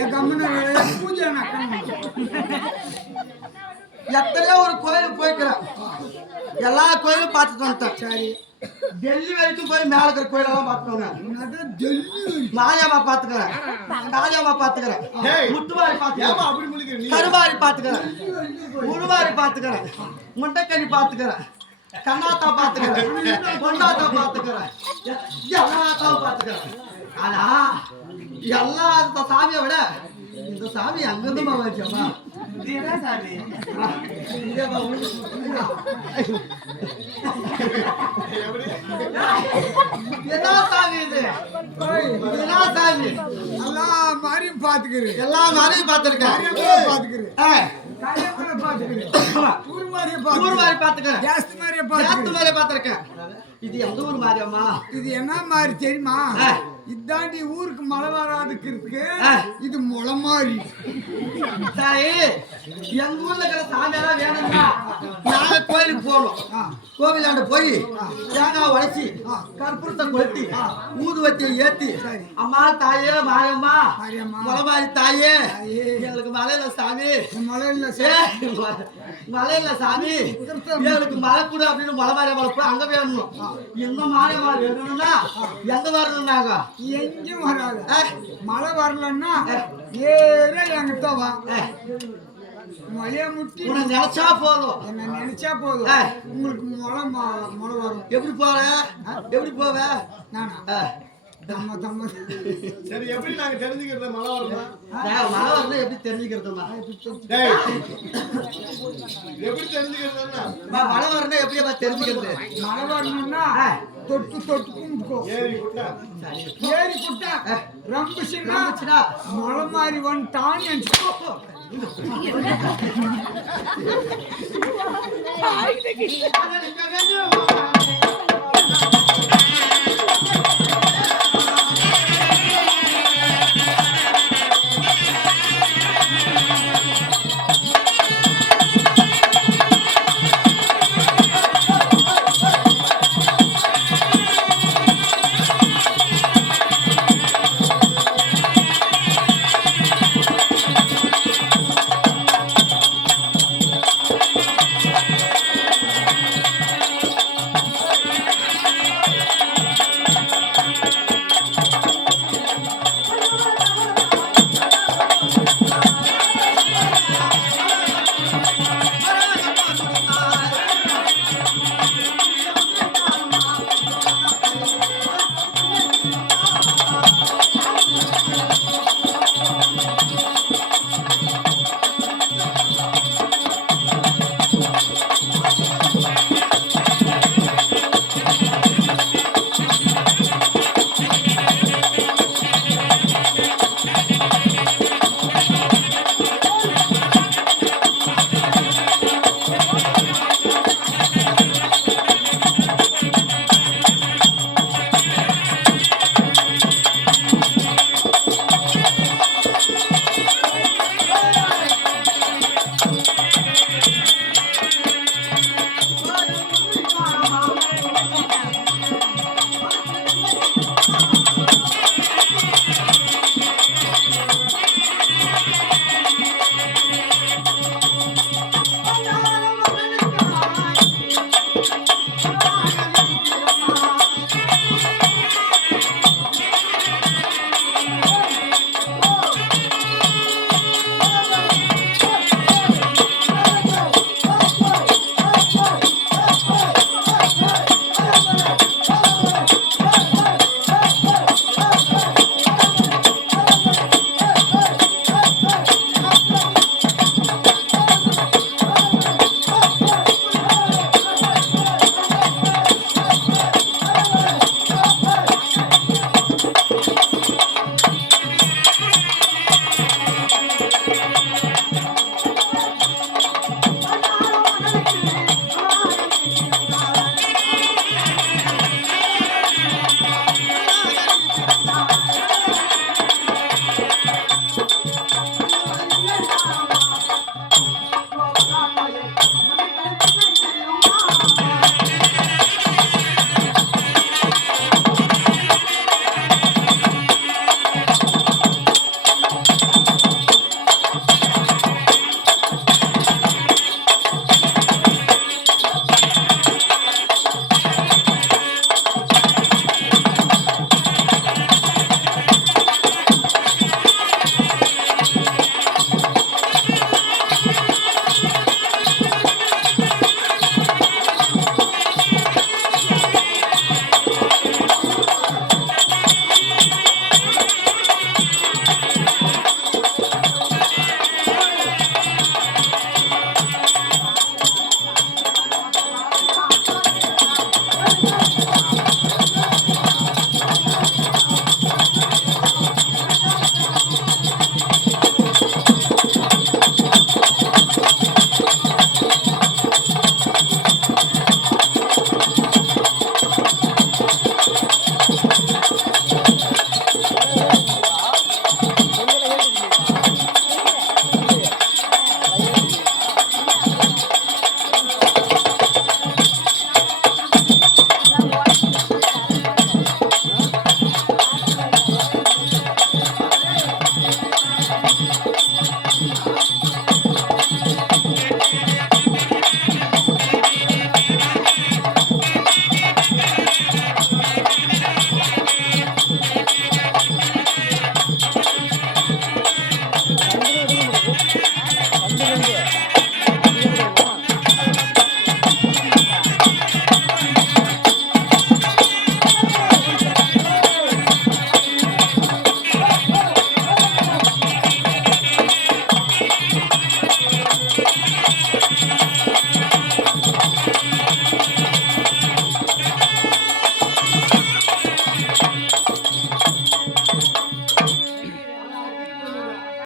என் கம்மன பூஜை எத்தனையோ ஒரு கோயிலுக்கு போய்க்கிறேன், எல்லா கோயிலும் பார்த்துட்டு வந்துட்டேன். சரி, டெல்லி வரைக்கும் போய் மேல இருக்கிற கோயிலெல்லாம் பார்த்துக்கோங்க. மாயாமா பார்த்துக்கிறேன், காளியம்மா பார்த்துக்கிறேன், முத்துவாரி பார்த்துக்கிறேன், கருவாரி பார்த்துக்கிறேன், உருவாரி பார்த்துக்கிறேன், முண்டைக்கறி பார்த்துக்கிறேன், கண்ணாத்தா பார்த்துக்கிறேன், பொண்டாத்தா பார்த்துக்கிறேன், எல்லாத்தாவும் பார்த்துக்கிறேன். ஆனா எல்லா சாமியை விட இந்த சாமி அங்கிருந்துமா வச்சோமா? என்ன சாமி இது? என்ன சாமி? எல்லா மாதிரியும் பாத்துக்கிறேன், எல்லா மாதிரியும் பார்த்துருக்கேன், பார்த்துருக்கேன். இது எந்த ஊர் மாதிரியம்மா? இது என்ன மாதிரி தெரியுமா? இதாண்டி ஊருக்கு மழை வராதுக்கு இருக்கு, இது முளை மாதிரி. சரி, எங்க ஊர்ல இருக்கிற சாமியெல்லாம் வேணும்னா நாங்க கோயிலுக்கு போகணும். கோவிலாண்ட போய் தேங்காய் உடைச்சி கற்பூரத்தை கொளுத்தி ஊதுவத்தியை ஏத்தி, அம்மா தாயே மாயம்மா முளமாரி தாயே எங்களுக்கு மழை இல்ல சாமி, மழை இல்ல சாமி எங்களுக்கு மழை கூட அப்படின்னு முளமாரி மழை போய் அங்க வேணும். எங்க மாயம்மா வேணும்னா எங்க வரணும்னாங்க? எங்கேயும் வராது. மழை வரலன்னா ஏற என்கிட்ட வா, மழைய முட்டி நினைச்சா போதும், என்ன நினைச்சா போதும், உங்களுக்கு மழை வரும். எப்படி போற? எப்படி போவ? நானா சரி, எப்படி நாங்க தெரிஞ்சுக்கிறது மழை வருதா? மழை வருது எப்படி தெரிஞ்சுக்கிறதுமா? எப்படி தெரிஞ்சுக்கிறதுன்னா மழை வரணும் எப்படியா தெரிஞ்சுக்கிறது? மழை வரணும்னா தொட்டு தொட்டு கும்பிட்டுக்கோ. ஏரி குட்டா ரொம்ப சின்ன மழை மாதிரி வந்துட்டான்னு நினைச்சுக்கோ.